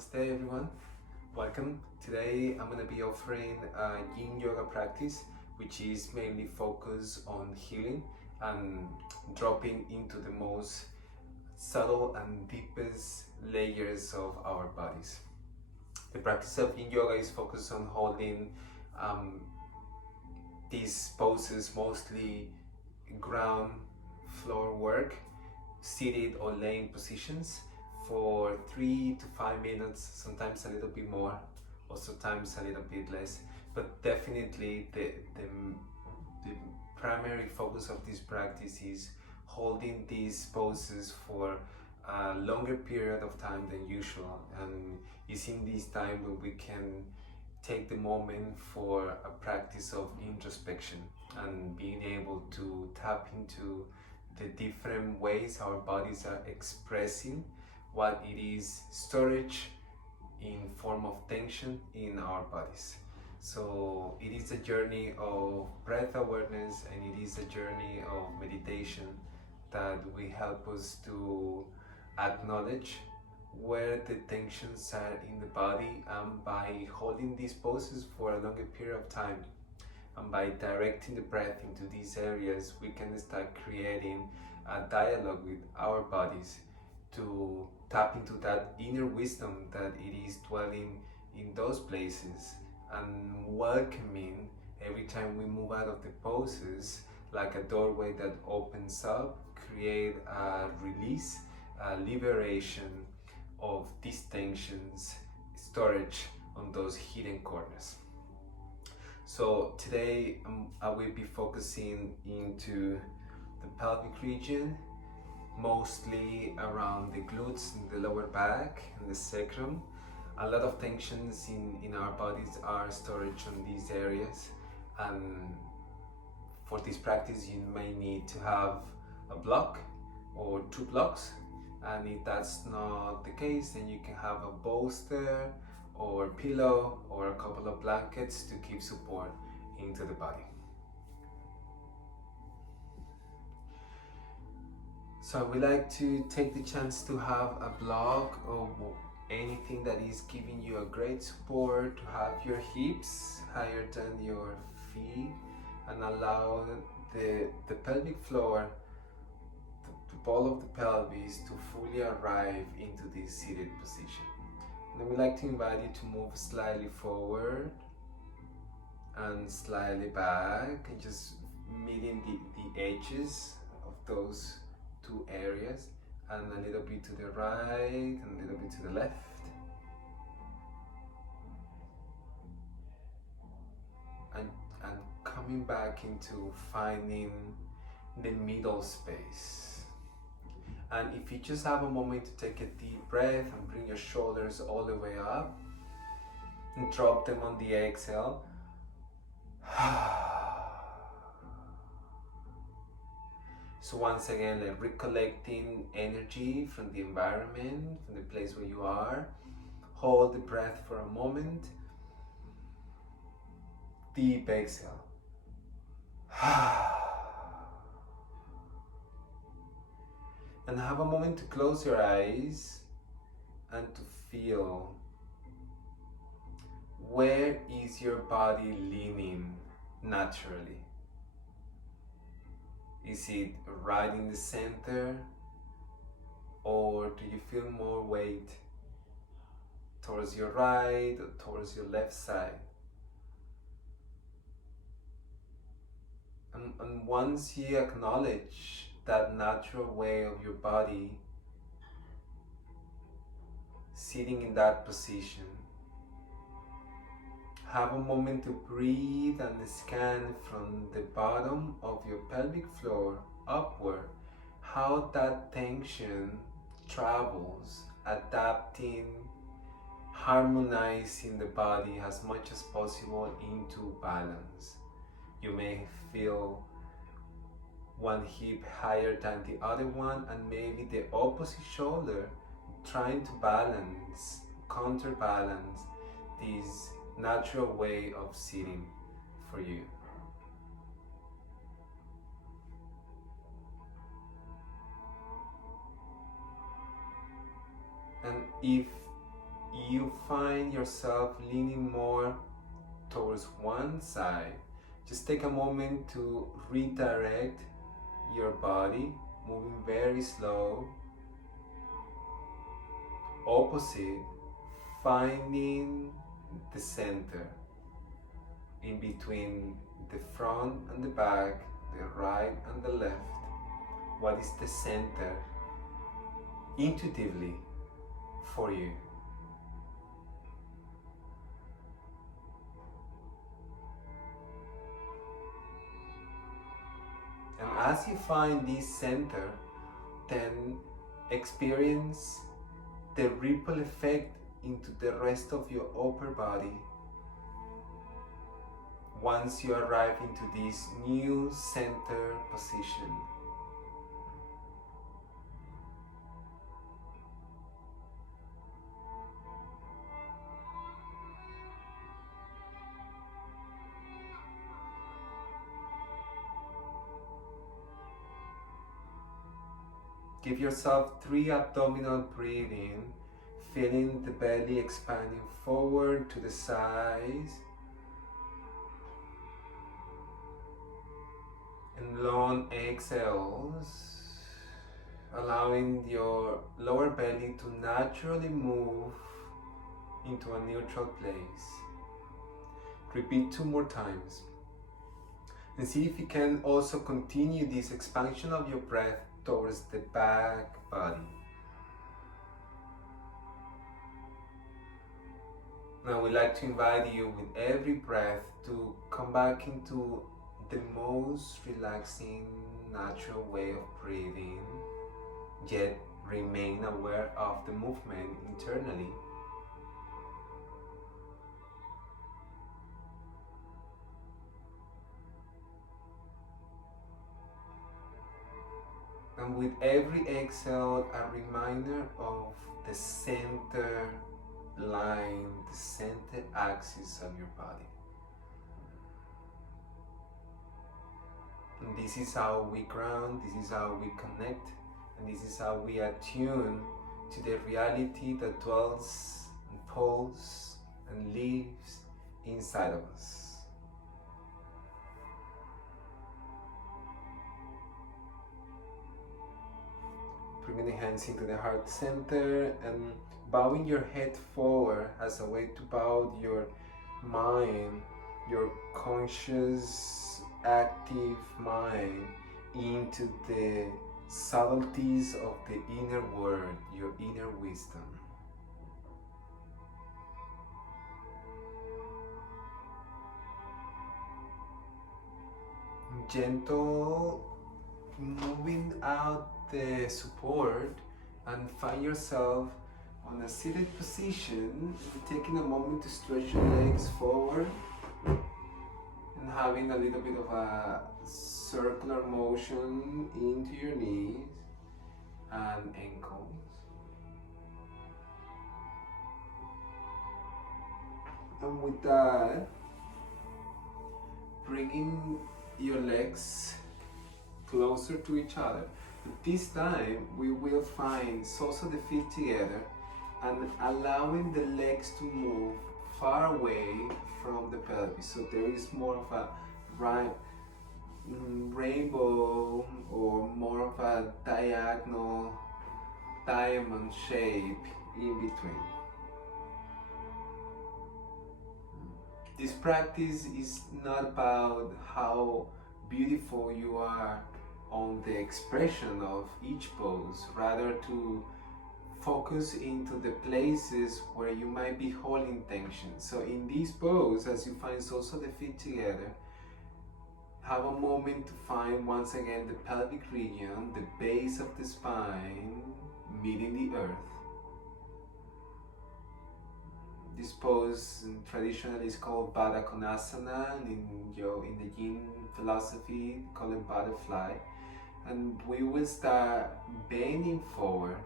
Namaste everyone, welcome. Today I'm going to be offering a Yin Yoga practice which is mainly focused on healing and dropping into the most subtle and deepest layers of our bodies. The practice of Yin Yoga is focused on holding these poses, mostly ground floor work, seated or laying positions for 3 to 5 minutes, sometimes a little bit more, or sometimes a little bit less. But definitely the primary focus of this practice is holding these poses for a longer period of time than usual, and it's in this time when we can take the moment for a practice of introspection and being able to tap into the different ways our bodies are expressing what it is storage in form of tension in our bodies. So it is a journey of breath awareness, and it is a journey of meditation that will help us to acknowledge where the tensions are in the body, and by holding these poses for a longer period of time and by directing the breath into these areas, we can start creating a dialogue with our bodies to tap into that inner wisdom that it is dwelling in those places, and welcoming every time we move out of the poses like a doorway that opens up, create a release, a liberation of these tensions, storage on those hidden corners. So today I will be focusing into the pelvic region, mostly around the glutes and the lower back and the sacrum. A lot of tensions in our bodies are stored on these areas, and for this practice you may need to have a block or 2 blocks, and if that's not the case, then you can have a bolster or pillow or a couple of blankets to give support into the body. So I would like to take the chance to have a block or anything that is giving you a great support, to have your hips higher than your feet, and allow the pelvic floor, the ball of the pelvis, to fully arrive into this seated position. And I would like to invite you to move slightly forward and slightly back, and just meeting the edges of those 2 areas, and a little bit to the right and a little bit to the left. And coming back into finding the middle space. And if you just have a moment to take a deep breath and bring your shoulders all the way up and drop them on the exhale. So once again, like recollecting energy from the environment, from the place where you are. Hold the breath for a moment. Deep exhale. And have a moment to close your eyes and to feel, where is your body leaning naturally? Is it right in the center, or do you feel more weight towards your right or towards your left side? And once you acknowledge that natural way of your body sitting in that position, have a moment to breathe and scan from the bottom of your pelvic floor upward how that tension travels, adapting, harmonizing the body as much as possible into balance. You may feel one hip higher than the other one, and maybe the opposite shoulder, trying to balance, counterbalance this natural way of sitting for you. And if you find yourself leaning more towards one side, just take a moment to redirect your body, moving very slow, opposite, finding the center in between the front and the back, the right and the left. What is the center intuitively for you? And as you find this center, then experience the ripple effect into the rest of your upper body. Once you arrive into this new center position, give yourself 3 abdominal breathing, feeling the belly expanding forward to the sides, and long exhales, allowing your lower belly to naturally move into a neutral place. Repeat 2 more times. And see if you can also continue this expansion of your breath towards the back body. Now we'd like to invite you with every breath to come back into the most relaxing, natural way of breathing, yet remain aware of the movement internally. And with every exhale, a reminder of the center line, the center axis of your body. And this is how we ground, this is how we connect, and this is how we attune to the reality that dwells and pulses and lives inside of us. Bringing the hands into the heart center and bowing your head forward as a way to bow your mind, your conscious, active mind into the subtleties of the inner world, your inner wisdom. Gentle, moving out the support and find yourself on a seated position, taking a moment to stretch your legs forward and having a little bit of a circular motion into your knees and ankles. And with that, bringing your legs closer to each other. But this time we will find soles of the feet together and allowing the legs to move far away from the pelvis. So there is more of a rainbow or more of a diagonal diamond shape in between. This practice is not about how beautiful you are on the expression of each pose, rather to focus into the places where you might be holding tension. So in this pose, as you find soles of the feet together, have a moment to find once again the pelvic region, the base of the spine meeting the earth. This pose traditionally is called Baddha Konasana, and in the Yin philosophy call it butterfly. And we will start bending forward,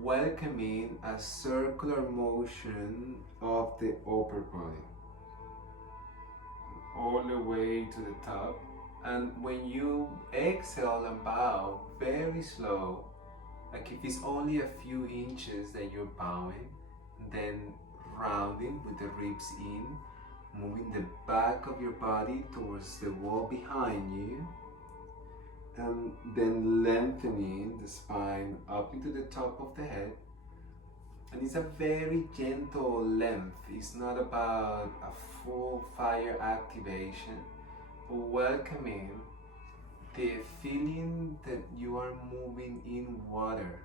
welcoming a circular motion of the upper body all the way to the top. And when you exhale and bow, very slow, like if it's only a few inches that you're bowing, then rounding with the ribs in, moving the back of your body towards the wall behind you, and then lengthening the spine up into the top of the head. And it's a very gentle length. It's not about a full fire activation, but welcoming the feeling that you are moving in water.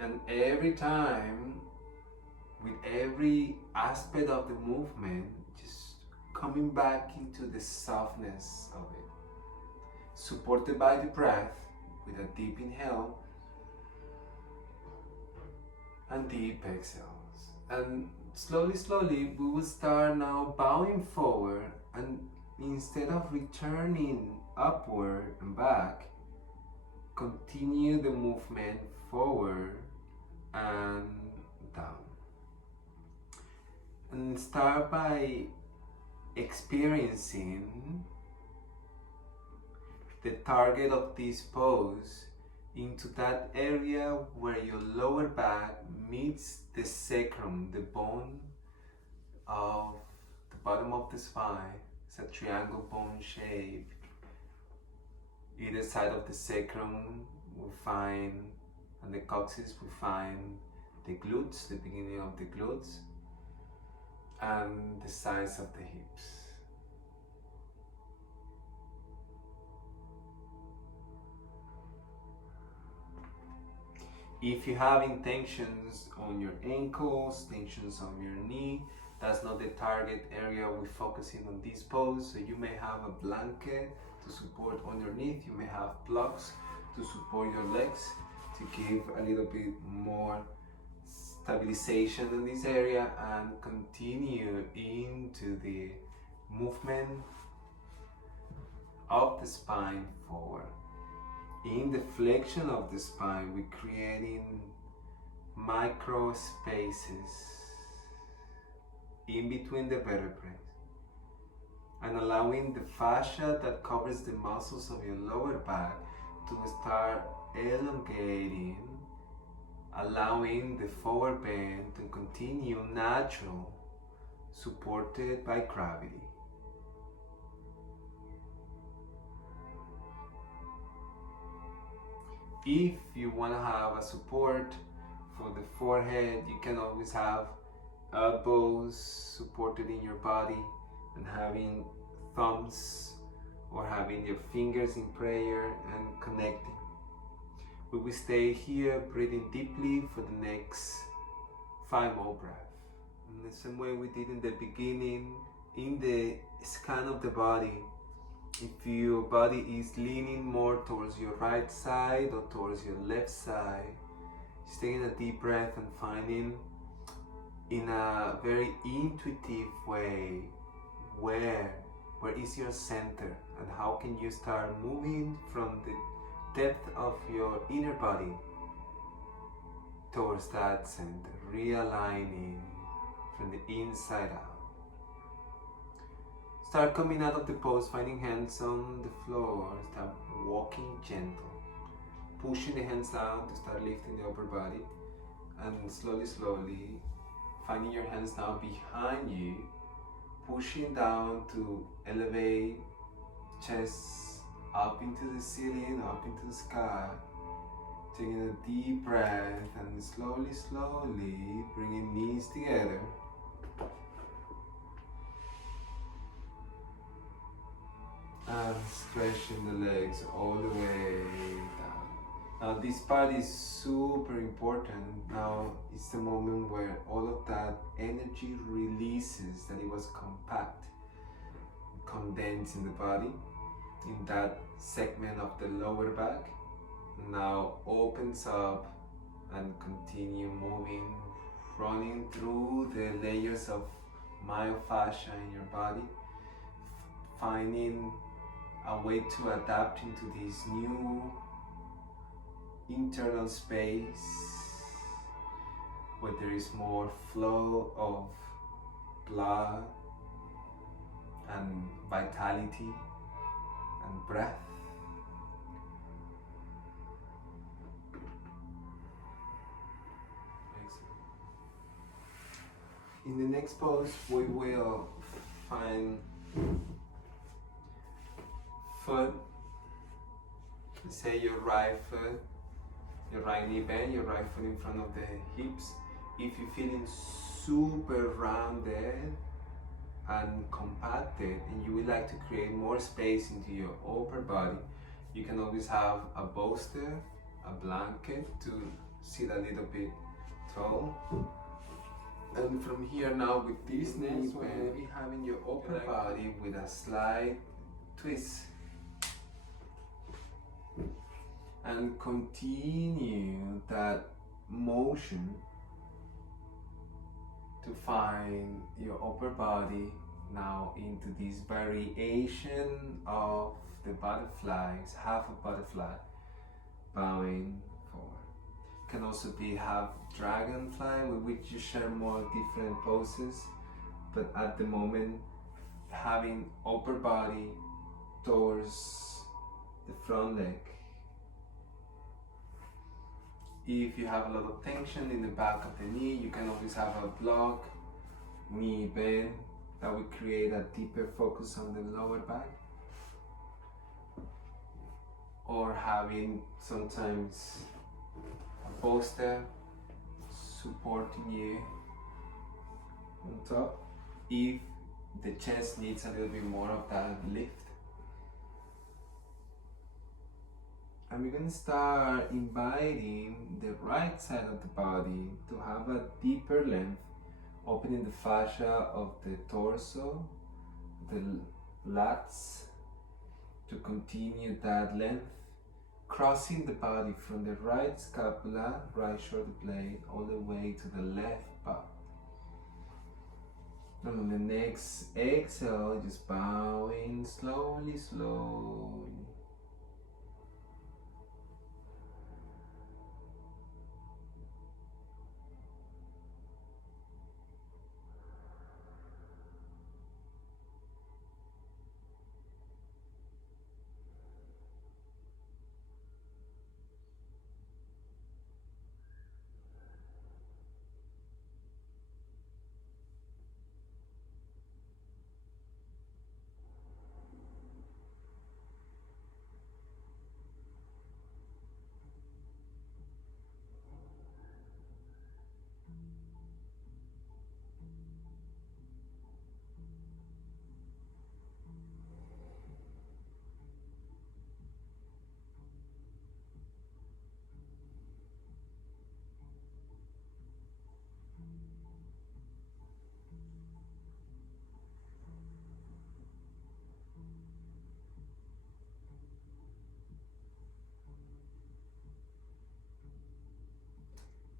And every time, with every aspect of the movement, just coming back into the softness of it. Supported by the breath, with a deep inhale and deep exhales. And slowly, we will start now bowing forward, and instead of returning upward and back, continue the movement forward and down. And start by experiencing the target of this pose into that area where your lower back meets the sacrum, the bone of the bottom of the spine. It's a triangle bone shape. Either side of the sacrum we find, and the coccyx we find the glutes, the beginning of the glutes, and the sides of the hips. If you have intentions on your ankles, tensions on your knee, that's not the target area we're focusing on this pose. So you may have a blanket to support underneath, you may have blocks to support your legs to give a little bit more stabilization in this area, and continue into the movement of the spine forward. In the flexion of the spine, we're creating micro spaces in between the vertebrae and allowing the fascia that covers the muscles of your lower back to start elongating, allowing the forward bend to continue natural, supported by gravity. If you want to have a support for the forehead, you can always have elbows supported in your body and having thumbs or having your fingers in prayer and connecting. We will stay here breathing deeply for the next 5 more breaths. In the same way we did in the beginning, in the scan of the body, if your body is leaning more towards your right side or towards your left side, just taking a deep breath and finding in a very intuitive way where is your center, and how can you start moving from the depth of your inner body towards that center, realigning from the inside out. Start coming out of the pose, finding hands on the floor, start walking gentle, pushing the hands down to start lifting the upper body, and slowly finding your hands now behind you, pushing down to elevate chest up into the ceiling, up into the sky, taking a deep breath and slowly bringing knees together. And stretching the legs all the way down. Now this part is super important. Now it's the moment where all of that energy releases, that it was compact, condensed in the body, in that segment of the lower back. Now opens up and continue moving, running through the layers of myofascia in your body, finding a way to adapt into this new internal space where there is more flow of blood and vitality and breath. In the next pose, we will find foot. Say your right foot, your right knee bent, your right foot in front of the hips. If you're feeling super rounded and compacted and you would like to create more space into your upper body, you can always have a bolster, a blanket to sit a little bit tall. And from here now with this knee bend, be having your upper body with a slight twist. And continue that motion to find your upper body now into this variation of the butterflies, half a butterfly, bowing forward. Can also be half dragonfly, with which you share more different poses, but at the moment having upper body towards the front leg. If you have a lot of tension in the back of the knee, you can always have a block, knee bend, that will create a deeper focus on the lower back. Or having sometimes a bolster supporting you on top, if the chest needs a little bit more of that lift. And we're going to start inviting the right side of the body to have a deeper length, opening the fascia of the torso, the lats, to continue that length, crossing the body from the right scapula, right shoulder blade, all the way to the left butt. And on the next exhale, just bowing slowly, slowly.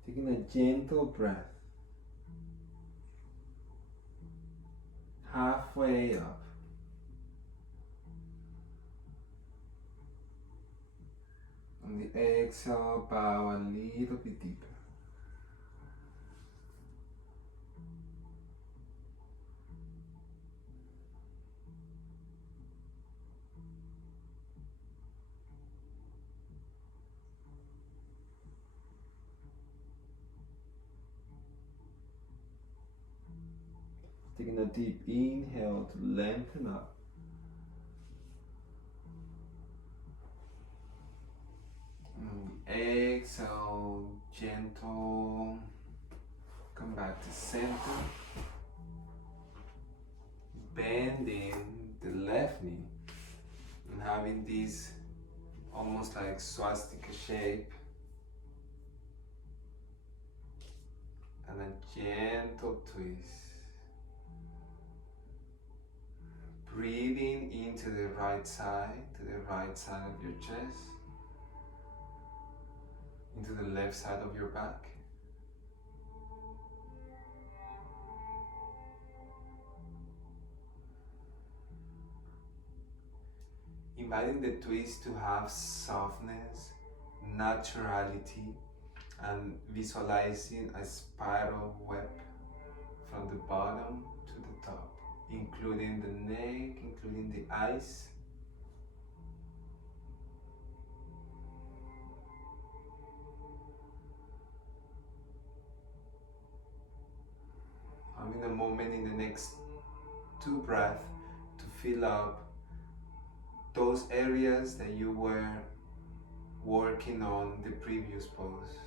Taking a gentle breath, halfway up. On the exhale, bow a little bit deeper. Taking a deep inhale to lengthen up. Exhale, gentle. Come back to center. Bending the left knee and having this almost like swastika shape. And a gentle twist. Breathing into the right side, to the right side of your chest, into the left side of your back. Inviting the twist to have softness, naturality, and visualizing a spiral web from the bottom to the top, including the neck, including the eyes. Having next 2 breaths to fill up those areas that you were working on the previous pose.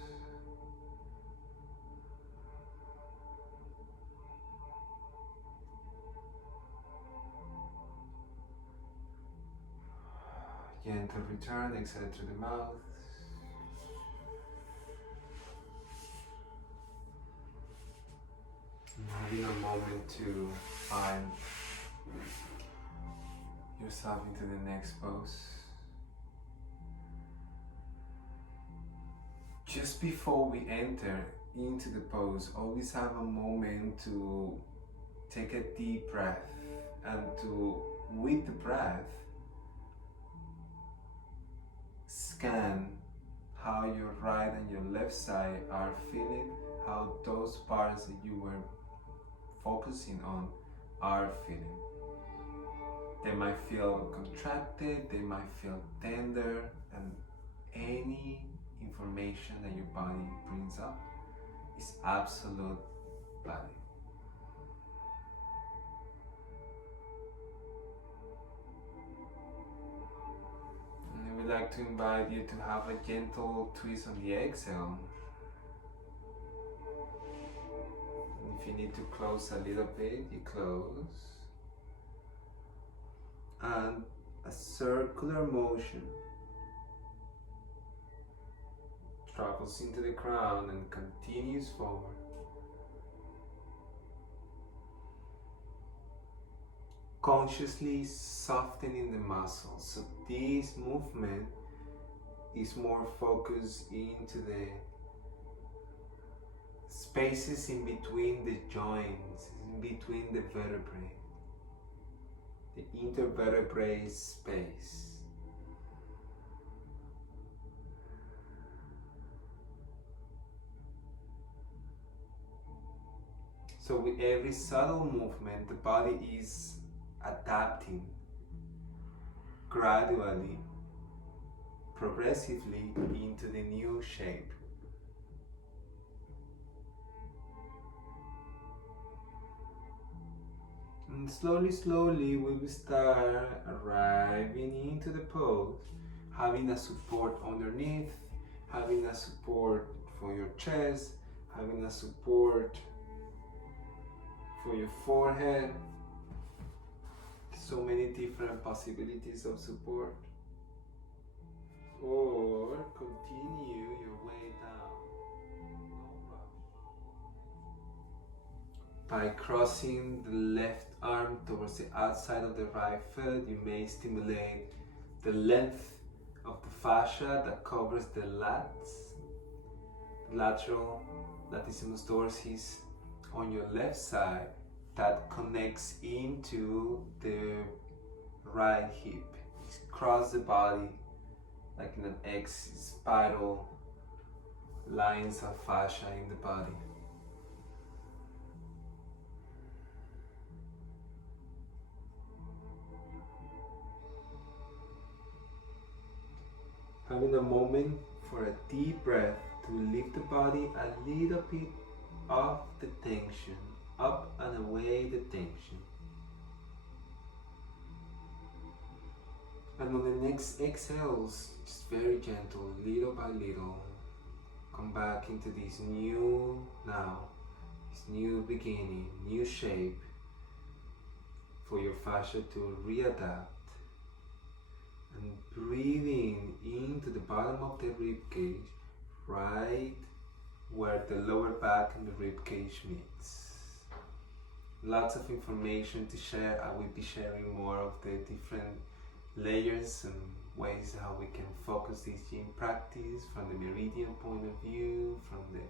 Gentle return, exhale through the mouth. Having a moment to find yourself into the next pose. Just before we enter into the pose, always have a moment to take a deep breath and to, with the breath, scan how your right and your left side are feeling, how those parts that you were focusing on are feeling. They might feel contracted, they might feel tender, and any information that your body brings up is absolute value. And I would like to invite you to have a gentle twist on the exhale. And if you need to close a little bit, you close. And a circular motion travels into the crown and continues forward. Consciously softening the muscles. So this movement is more focused into the spaces in between the joints, in between the vertebrae, the intervertebrate space. So with every subtle movement, the body is adapting gradually, progressively into the new shape. And slowly we will start arriving into the pose, having a support underneath, having a support for your chest, having a support for your forehead. So many different possibilities of support. Or continue your way down. No rush. By crossing the left arm towards the outside of the right foot, you may stimulate the length of the fascia that covers the lats, the lateral latissimus dorsis on your left side, that connects into the right hip. Cross the body like in an X, spiral lines of fascia in the body. Having a moment for a deep breath to lift the body a little bit off the tension, up and away the tension. And on the next exhales, just very gentle, little by little, come back into this new now, this new beginning, new shape for your fascia to readapt. And breathing into the bottom of the rib cage, right where the lower back and the rib cage meets. Lots of information to share. I will be sharing more of the different layers and ways how we can focus this yin practice from the meridian point of view, from the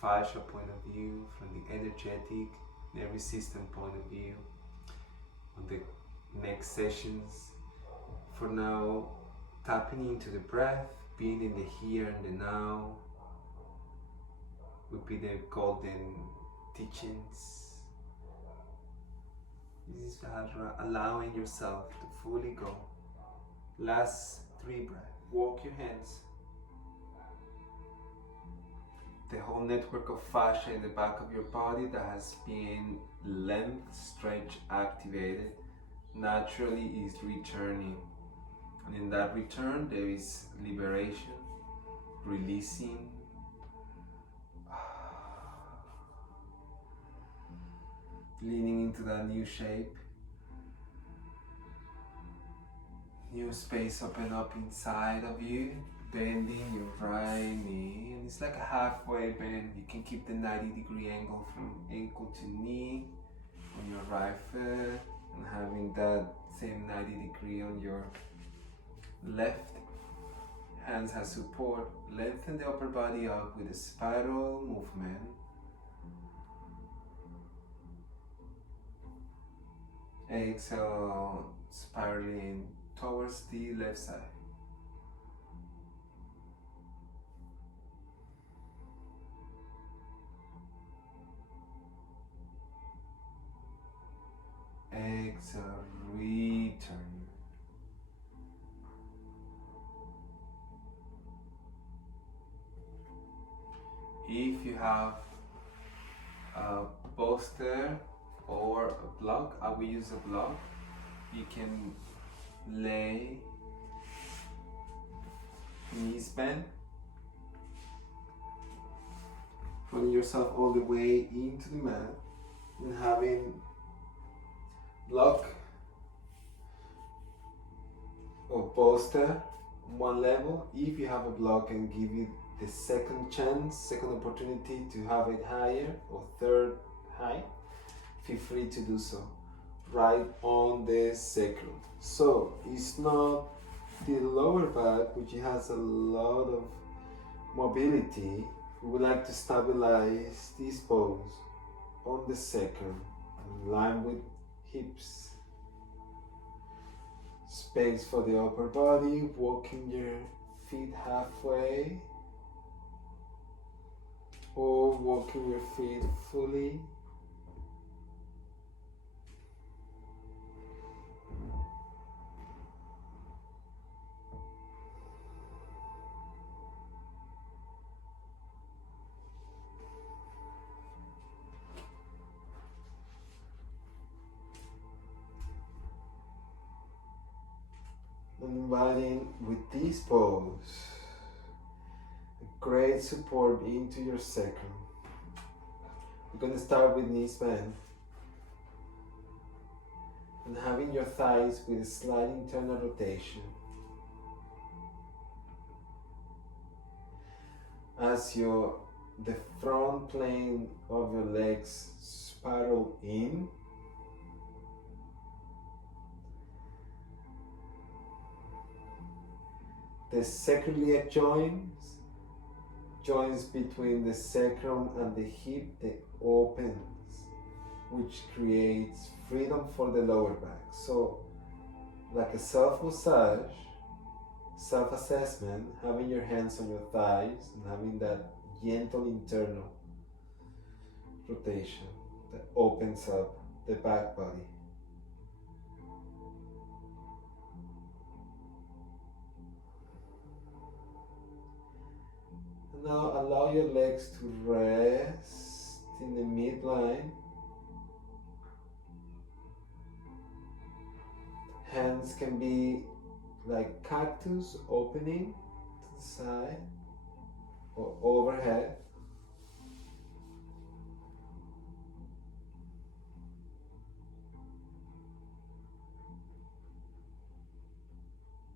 fascia point of view, from the energetic nervous system point of view on the next sessions. For now, tapping into the breath, being in the here and the now would be the golden teachings. This is allowing yourself to fully go. Last 3 breaths. Walk your hands the whole network of fascia in the back of your body that has been length, stretch, activated, naturally is returning. And in that return, there is liberation, releasing, leaning into that new shape. New space open up inside of you, bending your right knee, and it's like a halfway bend. You can keep the 90-degree angle from ankle to knee on your right foot, and having that same 90-degree on your left. Hands as support. Lengthen the upper body up with a spiral movement. Exhale, spiraling towards the left side. Exhale, return. If you have a poster or a block, I will use a block. You can lay knees bent, putting yourself all the way into the mat and having block or poster on one level. If you have a block, and give you the second chance, second opportunity to have it higher or third high, feel free to do so. Right on the sacrum. So it's not the lower back, which has a lot of mobility. We would like to stabilize this pose on the sacrum, in line with hips. Space for the upper body, walking your feet halfway or walking your feet fully. And inviting with this pose a great support into your sacrum. We're going to start with knees bent and having your thighs with a slight internal rotation. As the front plane of your legs spiral in, the sacroiliac joins between the sacrum and the hip, they opens, which creates freedom for the lower back. So, like a self-massage, self-assessment, having your hands on your thighs and having that gentle internal rotation that opens up the back body. And now allow your legs to rest in the midline. Hands can be like cactus opening to the side or overhead.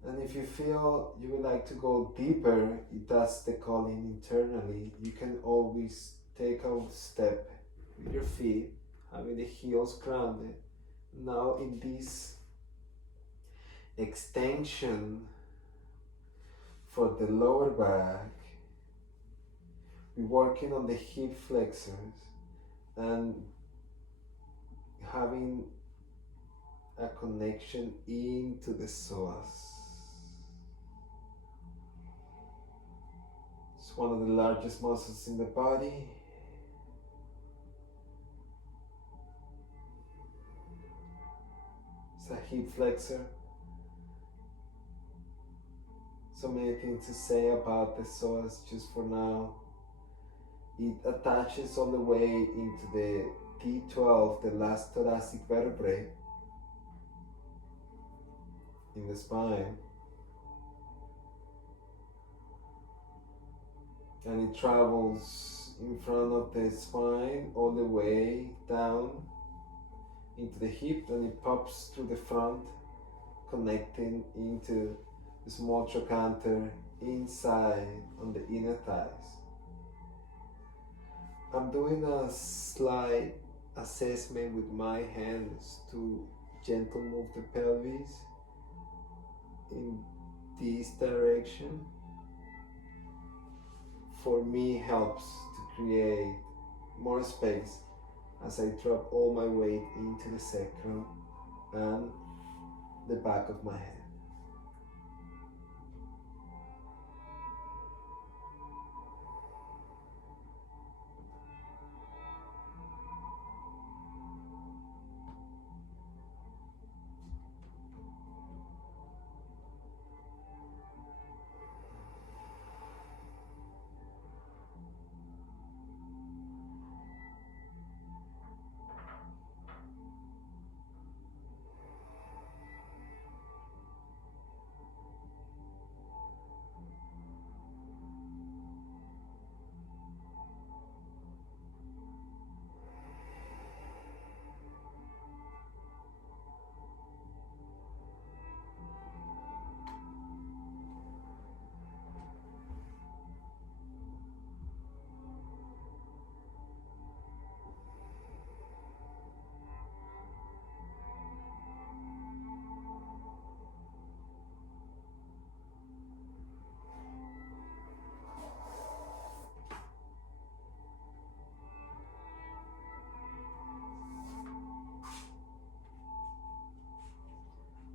And if you feel you would like to go deeper, it does the calling internally. You can always take a step with your feet, having the heels grounded. Now in this extension for the lower back, we're working on the hip flexors and having a connection into the psoas. It's one of the largest muscles in the body. It's a hip flexor. So many things to say about the psoas just for now. It attaches all the way into the T12, the last thoracic vertebrae in the spine, and it travels in front of the spine all the way down into the hip, and it pops through the front, connecting into the small trochanter inside on the inner thighs. I'm doing a slight assessment with my hands to gentle move the pelvis in this direction. For me, helps to create more space as I drop all my weight into the sacrum and the back of my head.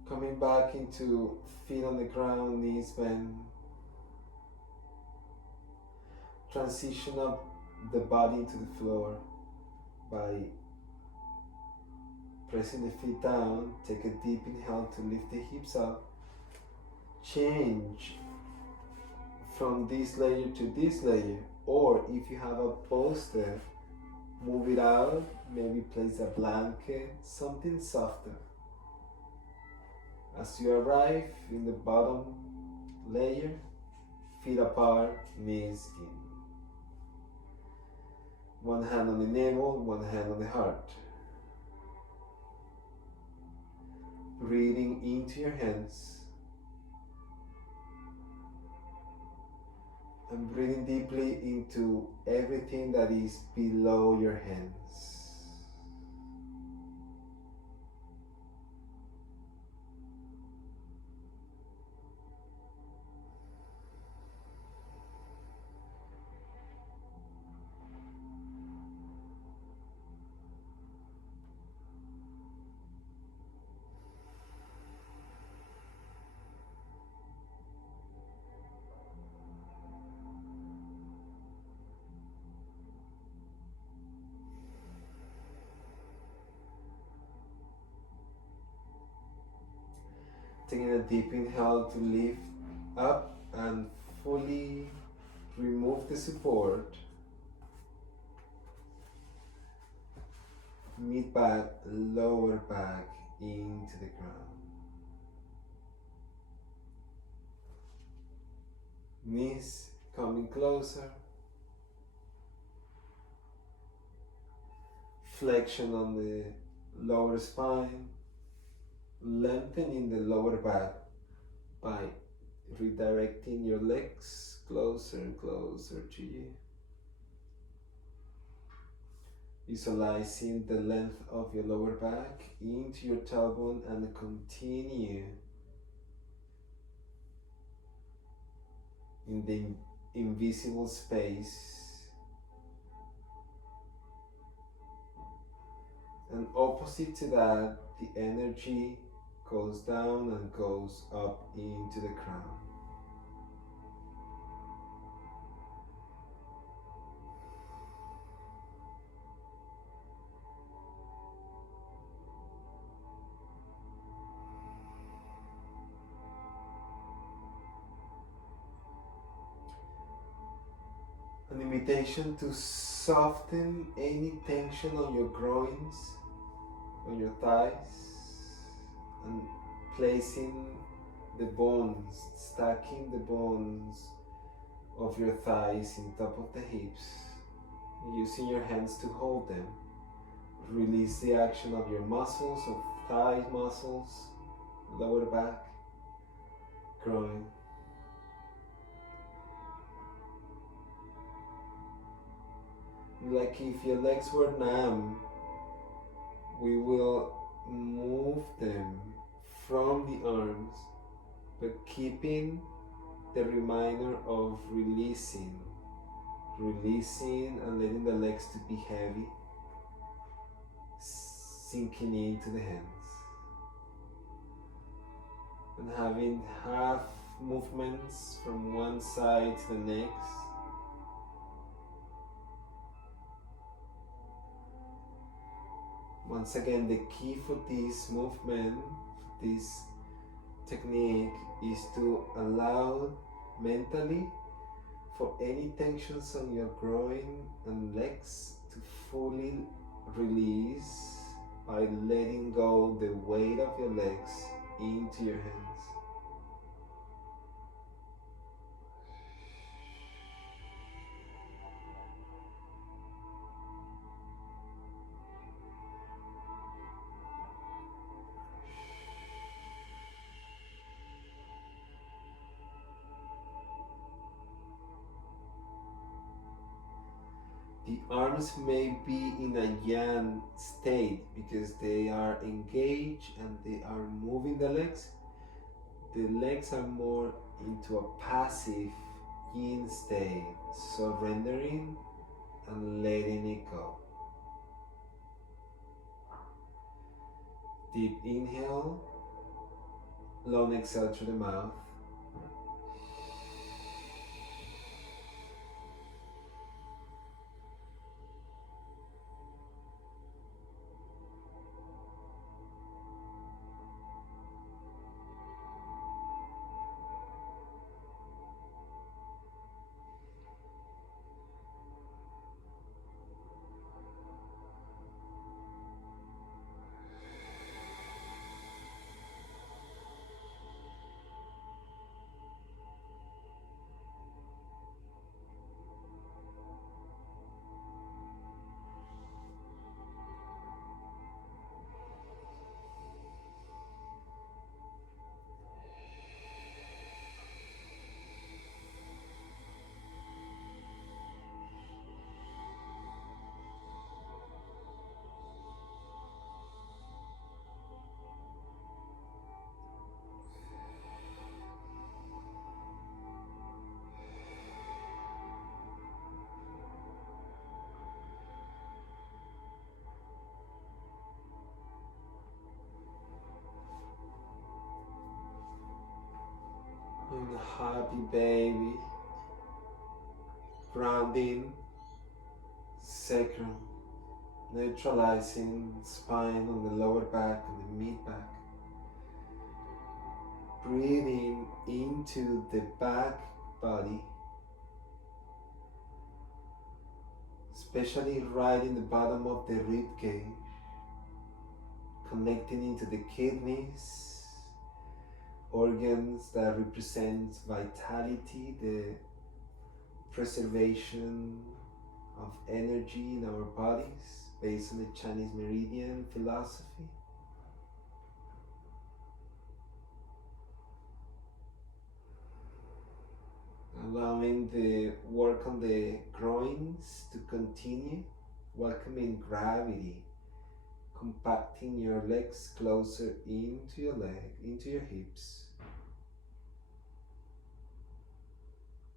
Coming back into feet on the ground, knees bent. Transition up the body to the floor by pressing the feet down. Take a deep inhale to lift the hips up. Change from this layer to this layer, or if you have a bolster, move it out, maybe place a blanket, something softer. As you arrive in the bottom layer, feet apart, knees in. One hand on the navel, one hand on the heart. Breathing into your hands and breathing deeply into everything that is below your hands. Taking a deep inhale to lift up and fully remove the support. Mid back, lower back into the ground. Knees coming closer. Flexion on the lower spine. Lengthening the lower back by redirecting your legs closer and closer to you. Visualizing the length of your lower back into your tailbone and continue in the invisible space. And opposite to that, the energy goes down and goes up into the crown. An invitation to soften any tension on your groins, on your thighs, and placing the bones, stacking the bones of your thighs in top of the hips, using your hands to hold them. Release the action of your muscles, of thigh muscles, lower back, groin. Like if your legs were numb, we will move them from the arms, but keeping the reminder of releasing and letting the legs to be heavy, sinking into the hands, and having half movements from one side to the next. Once again, the key for this movement, for this technique, is to allow mentally for any tensions on your groin and legs to fully release by letting go the weight of your legs into your hands. The arms may be in a yang state because they are engaged and they are moving the legs. The legs are more into a passive yin state, surrendering and letting it go. Deep inhale, long exhale through the mouth. And a happy baby, grounding sacrum, neutralizing spine on the lower back and the mid back. Breathing into the back body, especially right in the bottom of the rib cage, connecting into the kidneys, organs that represent vitality, the preservation of energy in our bodies based on the Chinese meridian philosophy. Allowing the work on the groins to continue, welcoming gravity, compacting your legs closer into into your hips.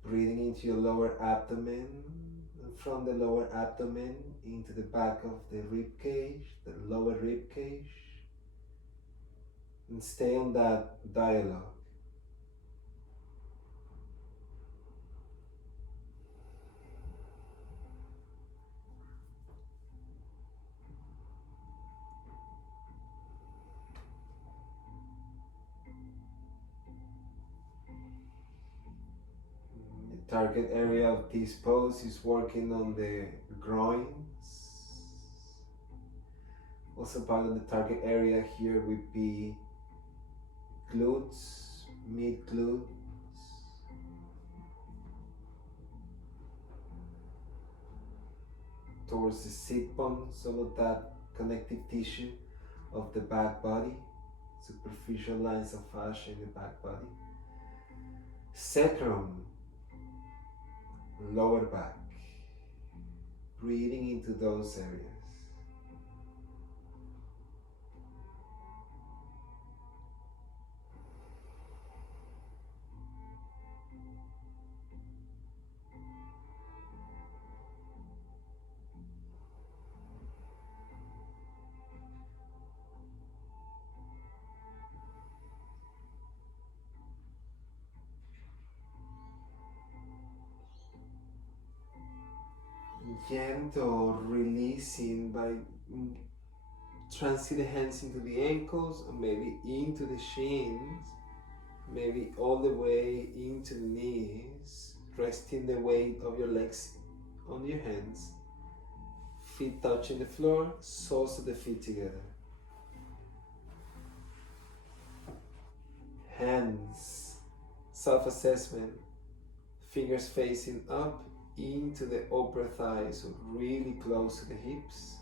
Breathing into your lower abdomen, and from the lower abdomen into the back of the rib cage, the lower rib cage, and stay on that dialogue. target area of this pose is working on the groins. Also part of the target area here would be glutes, mid glutes. Towards the sit bones, all of that connective tissue of the back body, superficial lines of fascia in the back body. Sacrum, lower back, breathing into those areas. Gentle releasing by transit the hands into the ankles, or maybe into the shins, maybe all the way into the knees, resting the weight of your legs on your hands, feet touching the floor, soles of the feet together. Hands, self-assessment, fingers facing up into the upper thighs, so really close to the hips.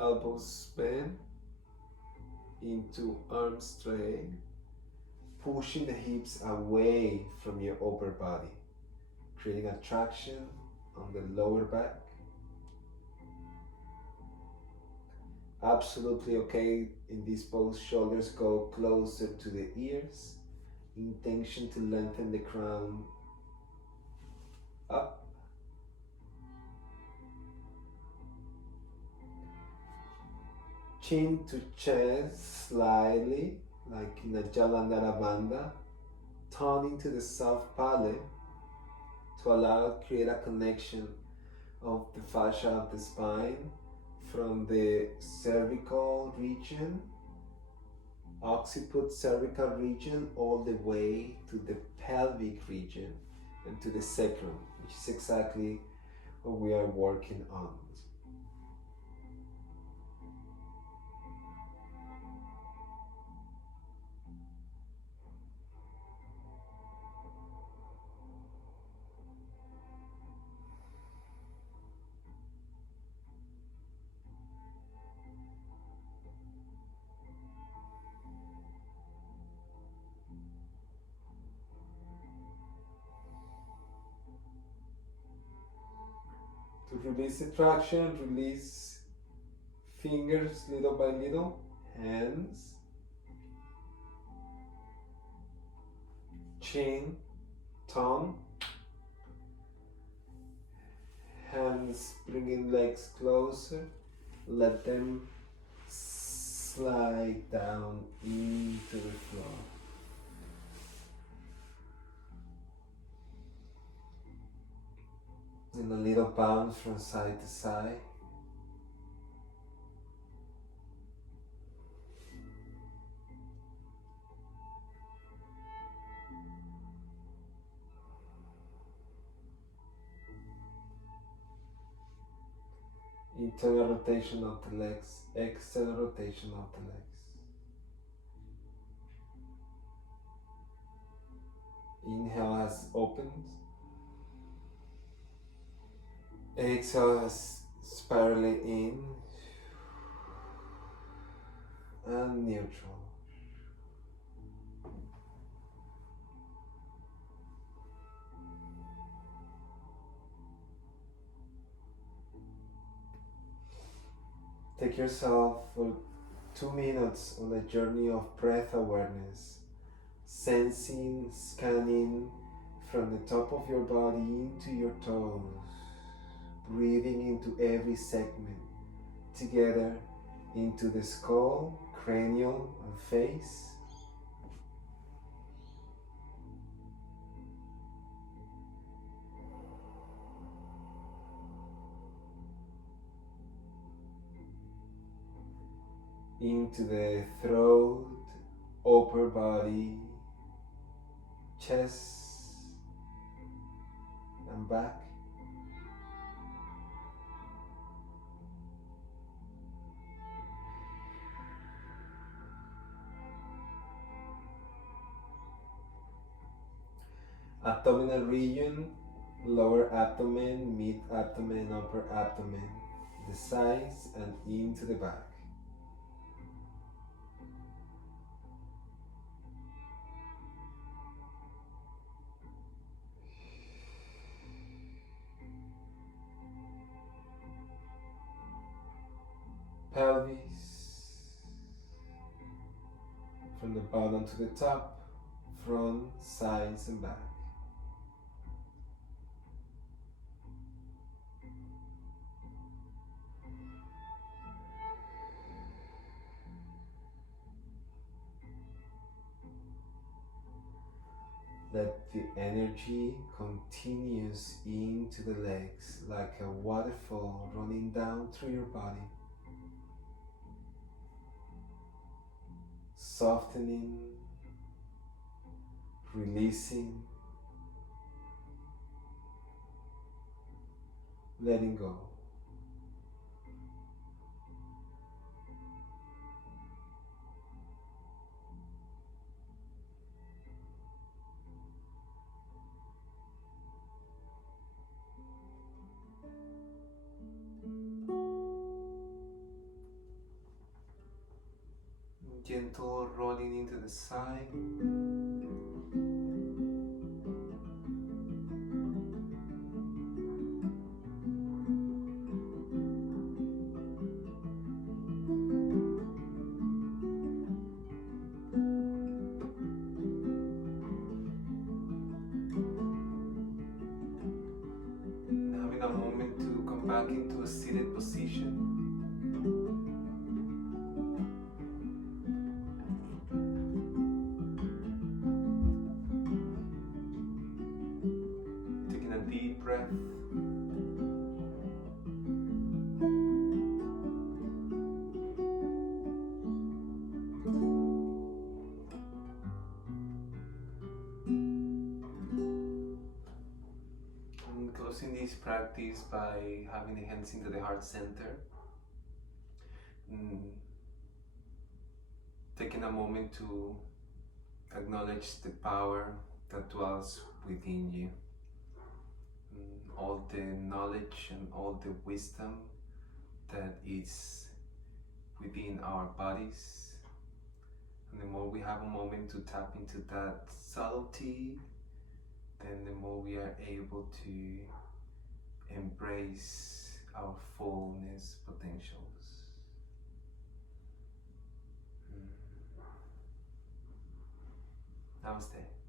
Elbows bent into arms straight, pushing the hips away from your upper body, creating a traction on the lower back. Absolutely okay in this pose, shoulders go closer to the ears. Intention to lengthen the crown up. Chin to chest slightly, like in a Jalandhara Bandha, turning to the soft palate to allow create a connection of the fascia of the spine from the cervical region, occiput cervical region, all the way to the pelvic region and to the sacrum, which is exactly what we are working on. To release the traction, release fingers little by little, hands, chin, tongue, hands bringing legs closer, let them slide down into the floor. And a little bounce from side to side. Internal rotation of the legs, external rotation of the legs. Inhale has opened. Exhale has spiraling in and neutral. Take yourself for 2 minutes on a journey of breath awareness, sensing, scanning from the top of your body into your toes, breathing into every segment, together into the skull, cranial, and face. Into the throat, upper body, chest, and back. Abdominal region, lower abdomen, mid abdomen, upper abdomen, the sides and into the back. Pelvis, from the bottom to the top, front, sides and back. Let the energy continues into the legs like a waterfall running down through your body, softening, releasing, letting go. Gentle rolling into the side. And having a moment to come back into a seated position. Taking a deep breath. And closing this practice by having the hands into the heart center. Taking a moment to acknowledge the power that dwells within you. All the knowledge and all the wisdom that is within our bodies. And the more we have a moment to tap into that subtlety, then the more we are able to embrace our fullness potentials. Namaste.